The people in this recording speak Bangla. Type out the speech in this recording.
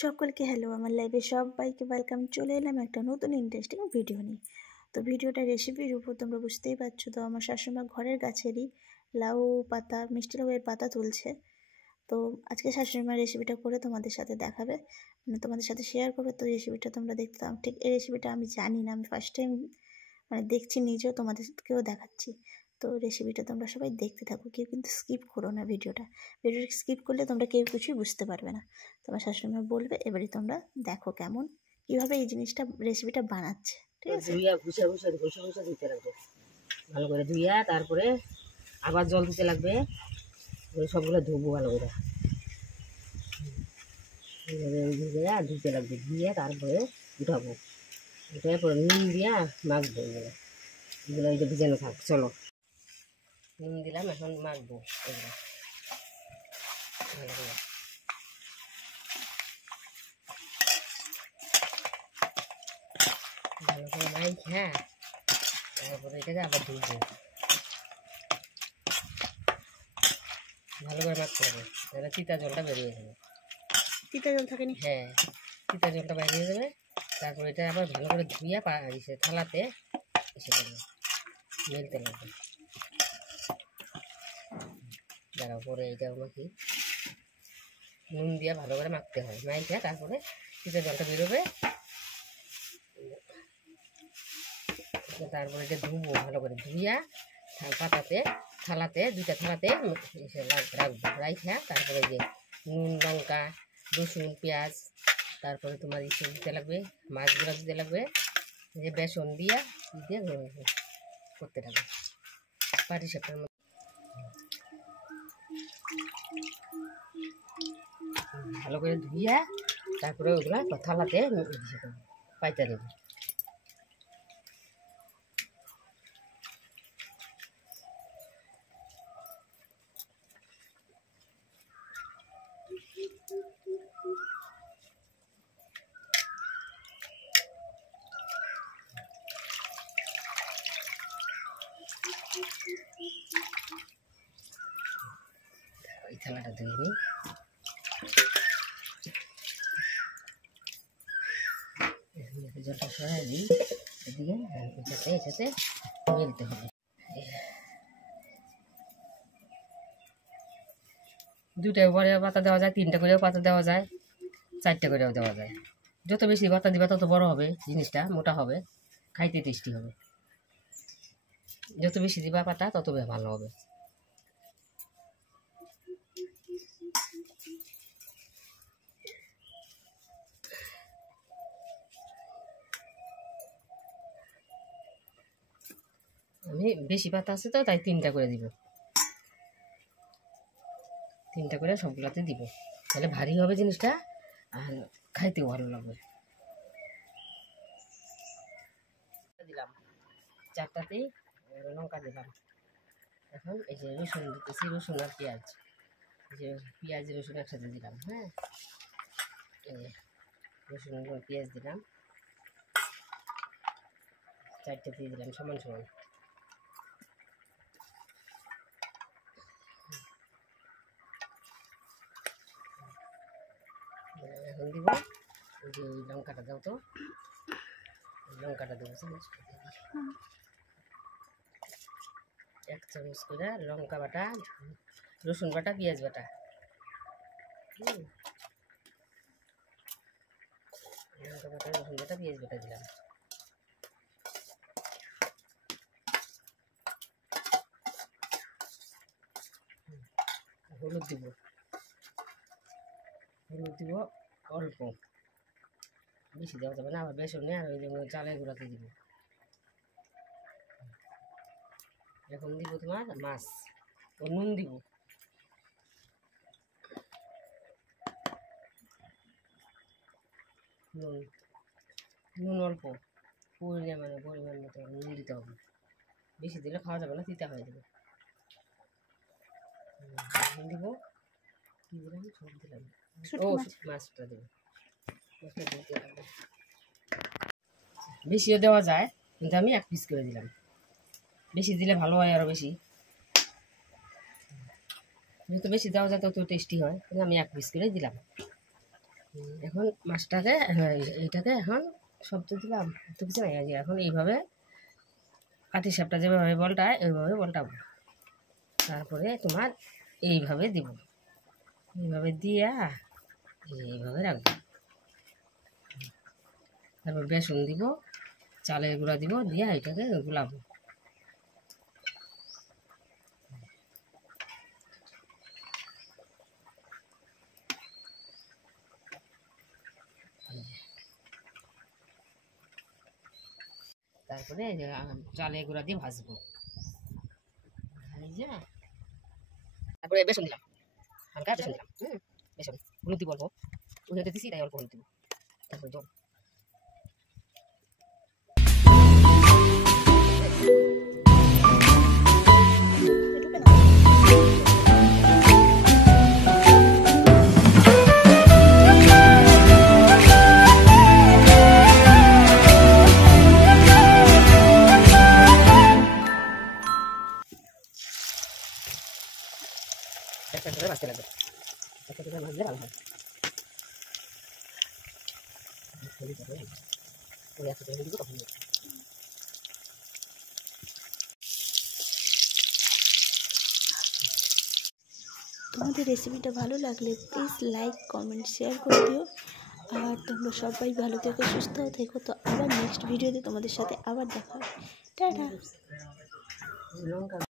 সকলকে হ্যালো, আমার লাইভে সবাইকে ওয়েলকাম। চলে এলাম একটা নতুন ইন্টারেস্টিং ভিডিও নিয়ে। তো ভিডিওটা রেসিপির উপর তোমরা বুঝতেই পারছো। তো আমার শাশুড়িমা ঘরের গাছেরই লাউ পাতা, মিষ্টি লাউয়ের পাতা তুলছে। তো আজকে শাশুড়িমা রেসিপিটা করে তোমাদের সাথে দেখাবে, মানে তোমাদের সাথে শেয়ার করবে। তো রেসিপিটা তোমরা দেখতে দাও। ঠিক এই রেসিপিটা আমি জানি না, আমি ফার্স্ট টাইম মানে দেখছি, নিজেও তোমাদেরকেও দেখাচ্ছি। তো রেসিপিটা তোমরা সবাই দেখতে থাকো, কেউ কিন্তু স্কিপ করো না ভিডিওটা স্কিপ করলে তোমরা কেউ কিছুই বুঝতে পারবে না। তোমার শাশুড়িমা বলবে, এবারে তোমরা দেখো কেমন কীভাবে এই জিনিসটা রেসিপিটা বানাচ্ছে। ঠিক আছে, ধুইয়া ঘুষে দিতে লাগবে, ভালো করে ধুইয়া তারপরে আবার জল দিতে লাগবে। সবগুলো ধুবো ভালো করে, ধুতে লাগবে, ধুয়ে তারপরে উঠাবো, উঠে পরে নুন দিয়া মাখবো। এগুলো এই যে ভিজানো থাক। চলো, নুন দিলাম, এখন মাখবো এগুলো ভালো করে। ভালো করে মাইখা তারপরে এটাকে আবার ধুবো, ভালো করে মাখতে হবে, তাহলে তিতা জলটা বেরিয়ে যাবে। তিতা জল থাকেনি? হ্যাঁ, তিতা জলটা বেরিয়ে যাবে। তারপর এটা আবার ভালো করে ধুইয়া থালাতে এসে যাবে, মেলতে লাগবে। যারা পরে এটা আমাকে নুন দিয়ে ভালো করে মাখতে হয়, মাইখা তারপরে তিতা জলটা বেরোবে। তারপরে এটা ধুবো, ভালো করে ধুইয়া থালাতে দুইটা থালাতে রাখবো, রাইখা তারপরে যে নুন, লঙ্কা, রসুন, পেঁয়াজ, তারপরে তোমার ইসে দিতে লাগবে, মাছগুলো দিতে লাগবে, যে বেসন দিয়ে করতে লাগবে পাটিসাপটার মধ্যে। ভালো করে ধুইয়া তারপরে ওগুলা থালাতে পাইতে দেবো। এই থালাটা ধুয়ে নিই, জলটা সরাই দিই এদিকে, এটাতে মেলতে হবে। দুইটা করে পাতা দেওয়া যায়, তিনটা করেও পাতা দেওয়া যায়, চারটে করেও দেওয়া যায়। যত বেশি পাতা দিবা তত বড় হবে জিনিসটা, মোটা হবে, খাইতে টেস্টি হবে। যত বেশি দিবা পাতা তত ভালো হবে। আমি বেশি পাতা আছে তো তাই তিনটা করে দিব, তিনটা করে সবগুলাতে দিব, তাহলে ভারী হবে জিনিসটা আর খাইতেও ভালো লাগবে। দিলাম চারটাতেই লঙ্কা দিলাম। এখন এই যে রসুন দিতেছি, রসুন আর পেঁয়াজ, এই যে পেঁয়াজ রসুন একসাথে দিলাম। হ্যাঁ, এই যে রসুন পেঁয়াজ দিলাম, চারটে দিয়ে দিলাম সমান সমান। এখন দিব ওই যে ওই লঙ্কাটা দাও তো, লঙ্কাটা দেবো এক চামচ করে, লঙ্কা বাটা, রসুন বাটা, পেঁয়াজ বাটা। লঙ্কা বাটা, রসুন বাটা, পেঁয়াজ বাটা দিলাম। হলুদ দিব, হলুদ দিব অল্প, বেশি দেওয়া যাবে না, আবার বেসনে আর ওই যে চালের গুঁড়াতে দিব। এখন দিব তোমার মাছ ও নুন দিব, নুন অল্প পরিমাণ মতো নুন দিতে হবে, বেশি দিলে খাওয়া যাবে না, তিতা হয়ে যাবে। দিব, কী দিলাম, সব দিলাম। ও মাছটা দেবো, মাছটা দিতে হবে। বেশিও দেওয়া যায়, কিন্তু আমি এক পিস করে দিলাম, বেশি দিলে ভালো হয়, আরও বেশি, যত বেশি দেওয়া যায় তত টেস্টি হয়, কিন্তু আমি এক পিস করে দিলাম। এখন মাছটাকে এইটাকে এখন সব তো দিলাম, তো কিছু নাই, এখন এইভাবে পাটি সাপটা যেভাবে বলটায় ওইভাবে বলটাবো, তারপরে তোমার এইভাবে দিব, এইভাবে দিয়া এইভাবে রাখবো, তারপর বেসন দিব, চালের গুঁড়া দিব, দিয়া এটাকে গুলাবো। তারপরে চালের গুঁড়া দিয়ে ভাজবো, তারপরে বেসন দিলাম, হালকা বেসন দিলাম, বেসন হলুদ দিব অল্প, উঠে দিছি তাই অল্প হলুদ দিব, তারপরে জল। একটা করে ভাজতে লাগবে, একটা করে ভাজলে ভালো হয়। তোমাদের রেসিপিটা ভালো লাগলে প্লিজ লাইক কমেন্ট শেয়ার করে দিও। আর তোমরা সবাই ভালো থেকো, সুস্থ থেকো। তো আবার নেক্সট ভিডিওতে তোমাদের সাথে আবার দেখা হবে। টাটা।